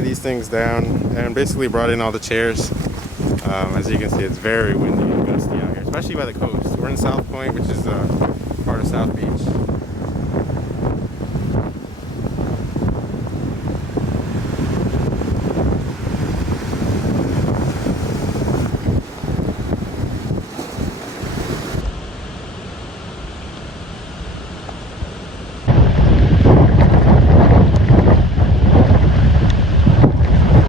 tie these things down and basically brought in all the chairs. As you can see, it's very windy and gusty out here, especially by the coast. We're in South Point, which is part of South Beach.